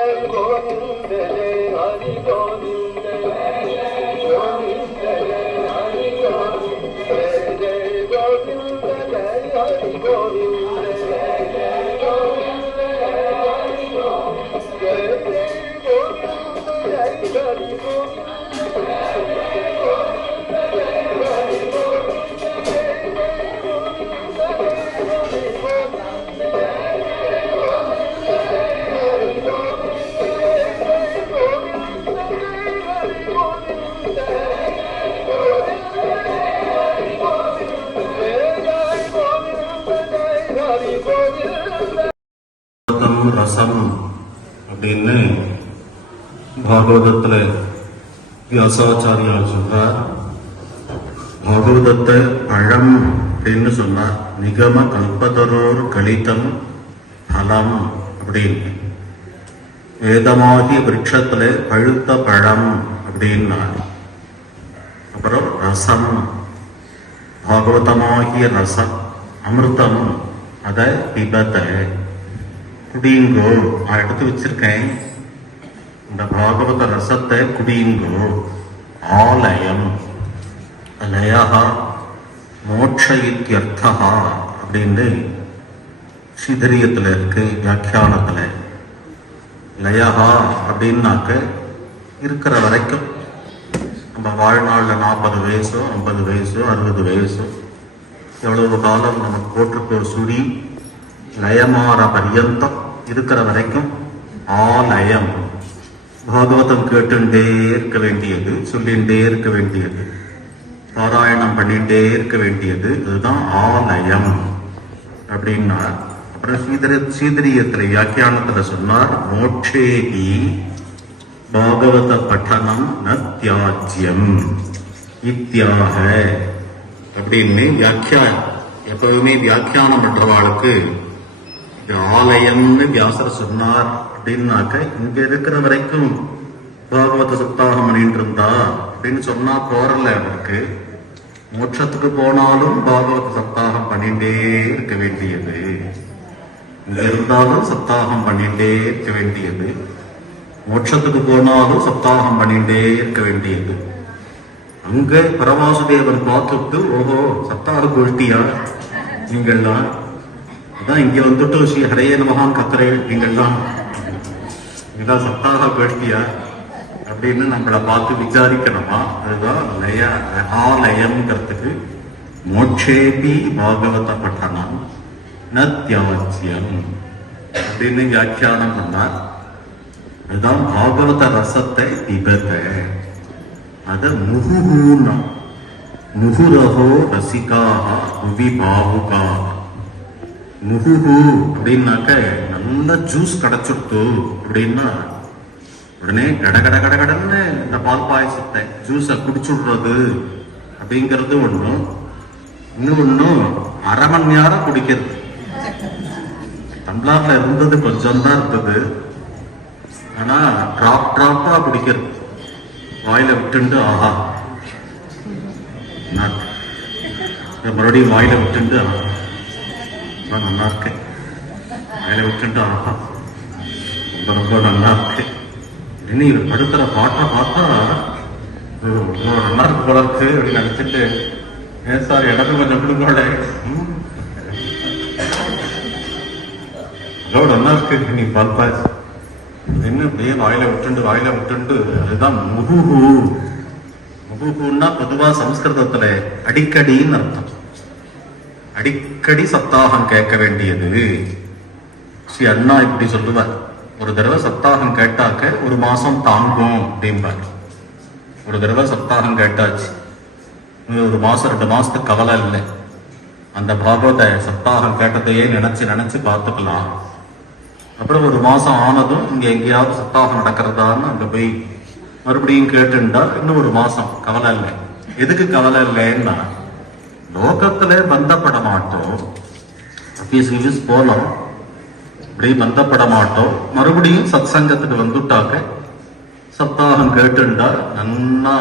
Hari Govind, Hari Govind. ரசம் அப்படின்னு பாகவதத்துல வியாசாச்சாரியார் சொல்றார். பாகவதத்தை பழம் அப்படின்னு சொன்னார். நிகம கல்பதரோர் கழித்தம் பலம் அப்படின்னு. வேதமாகிய விரட்சத்துல பழுத்த பழம் அப்படின்னார். அப்புறம் ரசம் பாகவதமாகிய ரசம் அமிர்தம் அதை பிபத்தை குடியுங்கோ நான் எடுத்து வச்சிருக்கேன். இந்த பாகவத ரசத்தை குடியுங்கோ ஆலயம். லயா மோட்ச இத்தியர்த்தா அப்படின்னு சிதரியத்தில் இருக்கு வியாக்கியானத்தில். லயா அப்படின்னாக்க இருக்கிற வரைக்கும் நம்ம வாழ்நாளில் நாற்பது வயசோ ஐம்பது வயசோ அறுபது வயசோ எவ்வளவு காலம் நமக்கு போட்டிருக்கிற சுடி லயமாற பரியந்தம் இருக்கிற வரைக்கும் ஆலயம் பாகவதம் கேட்டுண்டே இருக்க வேண்டியது சொல்லிண்டே இருக்க வேண்டியது. பாராயணம் பண்ணிட்டே இருக்க வேண்டியது இதுதான் ஆலயம் அப்படின்னா அப்புறம் சீதர சீதரியத்துல வியாக்கியானத்துல சொன்னார் மோட்சேகி பாகவத பட்டனம் ந தியாஜ்யம். இத்தியாக அப்படின்னு வியாக்கியா எப்பவுமே வியாக்கியானம் பண்றவாளுக்கு இது ஆலயம்னு வியாசர் சொன்னார் அப்படின்னாக்க இங்க இருக்கிற வரைக்கும் பாகவத சப்தாகம் பண்ணிட்டு இருந்தா அப்படின்னு சொன்னா போறல அவருக்கு. மோட்சத்துக்கு போனாலும் பாகவத சப்தாகம் பண்ணிட்டே இருக்க வேண்டியது. இங்க இருந்தாலும் சப்தாகம் பண்ணிட்டே இருக்க வேண்டியது. மோட்சத்துக்கு போனாலும் சப்தாகம் பண்ணிட்டே இருக்க வேண்டியது. அங்க பரவாசுதேவன் பார்த்துட்டு ஓஹோ சப்தாக கோஷ்டியா நீங்கள்லாம் அதான் இங்க வந்துட்டு ஸ்ரீ ஹரே நமகான் கத்துரை நீங்கள்லாம் இதான் சத்தாக கோஷ்டியா அப்படின்னு நம்மளை பார்த்து விசாரிக்கணுமா? அதுதான் லய ஆலயம்ங்கிறதுக்கு மோட்சேபி பாகவத பட்டணம் ந தியாஜ்யம் அப்படின்னு வியாக்கியானம் பண்ணார். அதுதான் பாகவத ரசத்தை பிபத அத முகுஹூன முகுரகோ ரசிகாக புவி பாவுகா முகுகு அப்படின்னாக்க நல்ல ஜூஸ் கிடைச்சிடுத்து அப்படின்னா உடனே கட கட கட கடன்னு இந்த பால் பாயசத்தை ஜூஸை குடிச்சுடுறது அப்படிங்கிறது ஒன்றும் இன்னும் ஒன்றும் அரை மணி நேரம் குடிக்கிறது. தமிழ்நாட்டில் இருந்தது கொஞ்சம் தான் இருந்தது ஆனால் ட்ராப் ட்ராப்பாக குடிக்கிறது. வாயில விட்டுண்டு ஆஹா. நான் மறுபடியும் வாயில விட்டுண்டு ஆஹா. ரொம்ப நல்லா இருக்கேன் வாயில விட்டுண்டு ஆஹா. ரொம்ப ரொம்ப நல்லா இருக்கு. இனி இவர் படுத்துற பாட்டை பார்த்தா ரொம்ப நல்லா இருக்கு போல இருக்கு அப்படின்னு நினைச்சிட்டு ஏன் சார் எனக்கு கொஞ்சம் கொடுக்கல ம். நல்லா இருக்கு. நீ பார்ப்பாச்சு என்ன அப்படியே வாயில விட்டுண்டு வாயில விட்டுண்டு அதுதான் முகுஹு முகுஹுன்னா பொதுவா சம்ஸ்கிருதத்துல அடிக்கடின்னு அர்த்தம். அடிக்கடி சப்தாகம் கேட்க வேண்டியது. ஸ்ரீ அண்ணா இப்படி சொல்லுவார். ஒரு தடவை சப்தாகம் கேட்டாக்க ஒரு மாசம் தாங்கும் அப்படிம்பார். ஒரு தடவை சப்தாகம் கேட்டாச்சு. ஒரு மாசம் ரெண்டு மாசத்துக்கு கவலை இல்லை. அந்த பாகவத சப்தாகம் கேட்டதையே நினைச்சு நினைச்சு பார்த்துக்கலாம். அப்புறம் ஒரு மாசம் ஆனதும் இங்க எங்கேயாவது சத்தாகம் நடக்கிறதான்னு அங்க போய் மறுபடியும் கேட்டுண்டா இன்னும் ஒரு மாசம். கவலை இல்லை. எதுக்கு கவலை இல்லைன்னா லோகத்துல பந்தப்பட மாட்டோம். ஆபீஸ் போனோம் இப்படி பந்தப்பட மாட்டோம். மறுபடியும் சத் சங்கத்துக்கு வந்துட்டாக்க சப்தாகம் கேட்டுண்டா நன்னா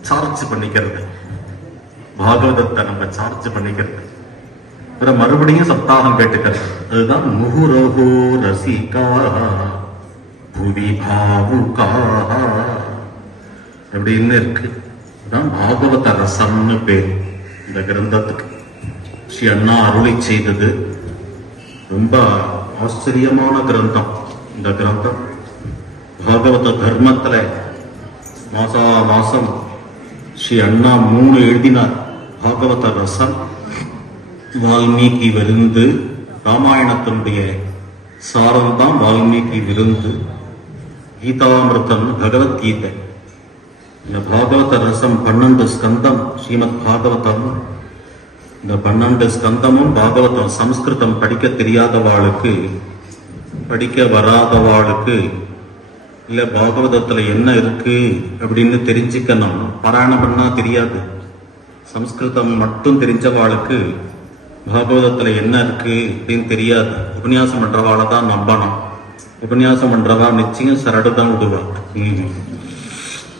சார்ஜ் பண்ணிக்கிறது. பாகவதத்தை நம்ம சார்ஜ் பண்ணிக்கிறது. அப்புறம் மறுபடியும் சப்தாகம் கேட்டுக்கிறது அதுதான் முகுரோகோ ரசிகா புவி பாவுகாக அப்படின்னு இருக்கு? அதான் பாகவத ரசம்னு பேர் இந்த கிரந்தத்துக்கு. ஸ்ரீ அண்ணா அருளை செய்தது ரொம்ப ஆச்சரியமான கிரந்தம். இந்த கிரந்தம் பாகவத தர்மத்துல மாசா மாசம் ஸ்ரீ அண்ணா மூணு எழுதினார். பாகவத ரசம் வால்மீகி விருந்து ராமாயணத்தினுடைய சாரம் தான் வால்மீகி விருந்து. கீதாமிருத்தம் பகவத்கீதை. இந்த பாகவத ரசம் பன்னெண்டு ஸ்கந்தம் ஸ்ரீமத் பாகவதம். இந்த பன்னெண்டு ஸ்கந்தமும் பாகவதம் சம்ஸ்கிருதம் படிக்க தெரியாதவாளுக்கு படிக்க வராதவாளுக்கு இல்லை பாகவதத்தில் என்ன இருக்கு அப்படின்னு தெரிஞ்சுக்கணும். பாராயணம் பண்ணால் தெரியாது. சம்ஸ்கிருதம் மட்டும் தெரிஞ்சவாளுக்கு பாகவதத்துல என்ன இருக்கு அப்படின்னு தெரியாது. உபன்யாசம் பண்றவாளை தான் நம்பணும். உபன்யாசம் பண்றவா நிச்சயம் சரடு தான் விடுவா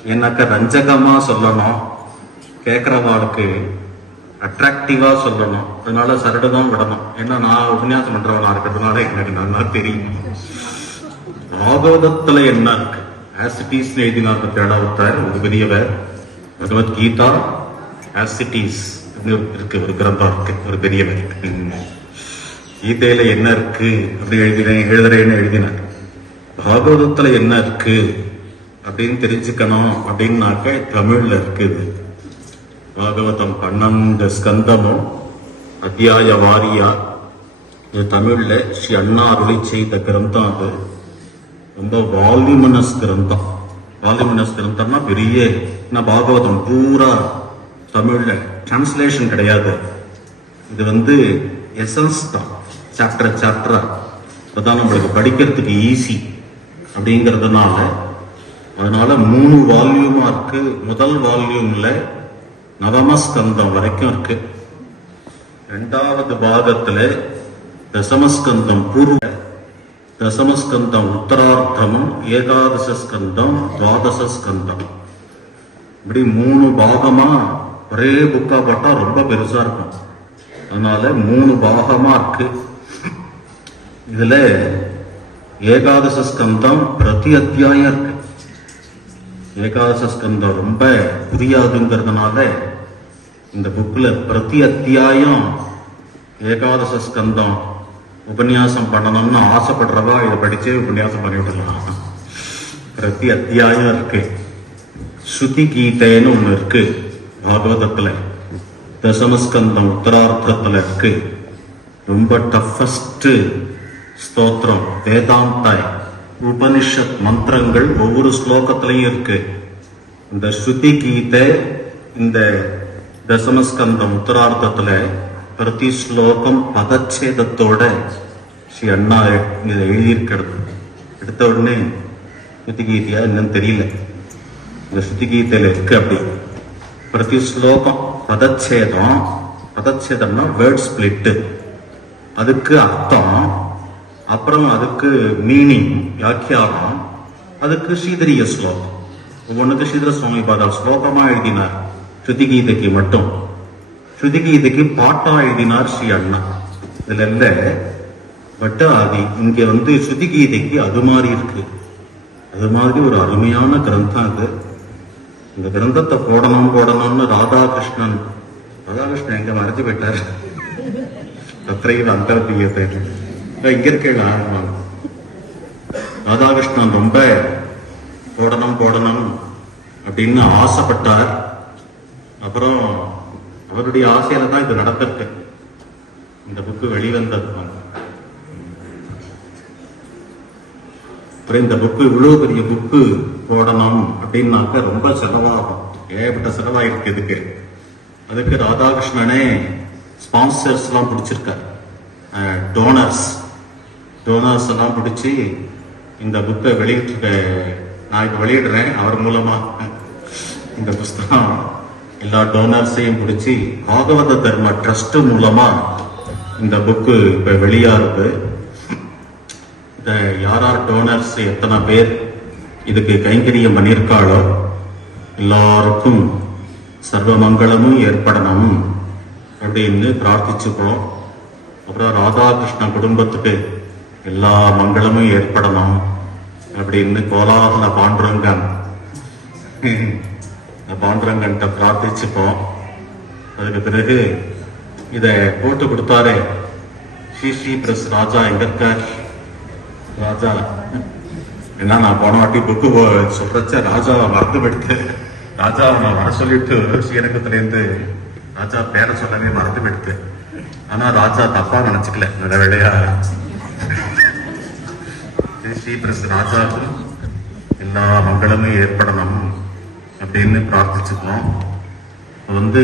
ஏன்னாக்கா ரஞ்சகமா சொல்லணும். கேட்கறவாளுக்கு அட்ராக்டிவா சொல்லணும். அதனால சரடு தான் விடணும். ஏன்னா நான் உபன்யாசம் பண்றவனா இருக்கிறதுனால எனக்கு நல்லா தெரியும். பாகவதத்துல என்ன இருக்கு? ஆசிட்டிஸ் எழுதினார் தேடாவத்தார் ஒரு பெரியவர். பகவத்கீதா. ஆசிட்டிஸ் இருக்கு ஒரு கிரந்தம் இருக்கு ஒரு பெரிய ம். கீதையில என்ன இருக்கு? அப்படி எழுதினேன் எழுதுறேன்னு எழுதினார் பாகவதத்துல என்ன இருக்கு? அப்படின்னு தெரிஞ்சுக்கணும் அப்படின்னாக்க தமிழ்ல இருக்குது பாகவதம் பன்னெண்டு ஸ்கந்தமும் அத்தியாய வாரியா. இது தமிழ்ல ஸ்ரீ அண்ணா அருளி செய்த கிரந்தம் அது. ரொம்ப வால்யூமனஸ் கிரந்தம். வால்யூமனஸ் கிரந்தம்னா பெரிய நான் பாகவதம் பூரா தமிழில் டிரான்ஸ்லேஷன் கிடையாது. இது வந்து எசன்ஸ் தான். சாப்டர் சாப்டராக இப்போ தான் நம்மளுக்கு படிக்கிறதுக்கு ஈஸி அப்படிங்கிறதுனால அதனால மூணு வால்யூமா இருக்கு. முதல் வால்யூம்ல நவமஸ்கந்தம் வரைக்கும் இருக்கு. ரெண்டாவது பாகத்துல தசமஸ்கந்தம் பூர்வ தசமஸ்கந்தம் உத்தரார்த்தமும் ஏகாதச ஸ்கந்தம் ஸ்கந்தம் இப்படி மூணு பாகமா ஒரே புக்கா போட்டா ரொம்ப பெருசா இருக்கும். அதனால மூணு பாகமா இருக்கு. இதுல ஏகாதச ஸ்கந்தம் பிரதி அத்தியாயம் இருக்கு. ஏகாதச ஸ்கந்தம் ரொம்ப புரியாதுங்கிறதுனால இந்த புக்கில் பிரதி அத்தியாயம் ஏகாதச ஸ்கந்தம் உபன்யாசம் பண்ணணும்னு ஆசைப்படுறதா இதை படிச்சே உபன்யாசம் பண்ணிவிடலாம் பிரதி அத்தியாயம் இருக்கு. ஸ்ருதி கீதைன்னு ஒன்று இருக்கு. பாகவதத்துல தசமஸ்கந்தம் உத்தரார்த்தத்துல இருக்கு. ரொம்ப டஃபஸ்ட் ஸ்தோத்திரம். வேதாந்தாய் உபனிஷத் மந்திரங்கள் ஒவ்வொரு ஸ்லோகத்திலையும் இருக்கு. இந்த ஸ்ருதி கீதை இந்த தசமஸ்கந்தம் உத்தரார்த்தத்துல பிரதி ஸ்லோகம் பதச்சேதத்தோட ஸ்ரீ அண்ணா இதை எழுதியிருக்கிறது. எடுத்த உடனே ஸ்ருதி கீதையா என்னன்னு தெரியல. இந்த ஸ்ருதி கீதையில இருக்கு அப்படி. பிரதி ஸ்லோகம் பதச்சேதம் பதச்சேதம்னா வேர்ட் ஸ்பிளிட் அதுக்கு அர்த்தம் அப்புறம் அதுக்கு மீனிங் வியாக்கியானம் அதுக்கு ஸ்ரீதரிய ஸ்லோகம் ஒவ்வொன்றுக்கு ஸ்ரீதர சுவாமி பாதா ஸ்லோகமா எழுதினார் ஸ்ருதி கீதைக்கு மட்டும் ஸ்ருதி கீதைக்கு பாட்டா எழுதினார் ஸ்ரீ அண்ணா இதுல இல்ல பட் அது இங்க வந்து ஸ்ருதி கீதைக்கு அது மாதிரி இருக்கு அது மாதிரி ஒரு அருமையான கிரந்தம் அது இந்த கிரந்தத்தை போடணும் போடணும்னு ராதாகிருஷ்ணன் ராதாகிருஷ்ணன் எங்க மறைஞ்சு போயிட்டார்? தத்திரையில் அந்தரத்தீயத்தை இங்க இருக்கேன் ராதாகிருஷ்ணன் ரொம்ப போடணும் போடணும் அப்படின்னு ஆசைப்பட்டார். அப்புறம் அவருடைய ஆசையில தான் இது நடந்திருக்கு. இந்த புக்கு வெளிவந்தது. அப்புறம் இந்த புக்கு இவ்வளவு பெரிய புக்கு போடணும் அப்படின்னாக்க ரொம்ப செலவாகும். ஏகப்பட்ட செலவாயிருக்கு இதுக்கு. அதுக்கு ராதாகிருஷ்ணனே ஸ்பான்சர்ஸ் எல்லாம் பிடிச்சிருக்கார். டோனர்ஸ் டோனர்ஸ் எல்லாம் பிடிச்சி இந்த புக்கை வெளியிட்டு நான் இப்போ வெளியிடுறேன். அவர் மூலமா இந்த புஸ்தகம் எல்லா டோனர்ஸையும் பிடிச்சி பாகவத தர்ம ட்ரஸ்ட் மூலமா இந்த புக்கு இப்போ வெளியாகுது. இந்த யார் யார் டோனர்ஸ் எத்தனை பேர் இதுக்கு கைங்கரியம் பண்ணியிருக்காளோ? எல்லாருக்கும் சர்வ மங்களமும் ஏற்படணும் அப்படின்னு பிரார்த்திச்சுப்போம் அப்புறம் ராதாகிருஷ்ண குடும்பத்துக்கு எல்லா மங்களமும் ஏற்படணும் அப்படின்னு கோலாகல பாண்டுரங்கன் இந்த பாண்டுரங்கன்ட்ட பிரார்த்திச்சுப்போம் அதுக்கு பிறகு இதை போட்டு கொடுத்தாரு. ஸ்ரீ ஸ்ரீ பிரஸ் ராஜா எங்க ராஜா என்ன நான் போன வாட்டி புக்கு சொல்றச்ச ராஜாவை மறந்து விட்டு ராஜாவை நான் வர சொல்லிட்டு ஸ்ரீரங்கத்துல இருந்து ராஜா பேரை சொல்லவே மறந்து விடுத்து ஆனா ராஜா தப்பா நினைச்சுக்கல நல்ல வேலையா ஸ்ரீபிரஸ் ஸ்ரீ ராஜாவுக்கு எல்லா மங்களமும் ஏற்படணும் அப்படின்னு பிரார்த்திச்சுக்கணும் அது வந்து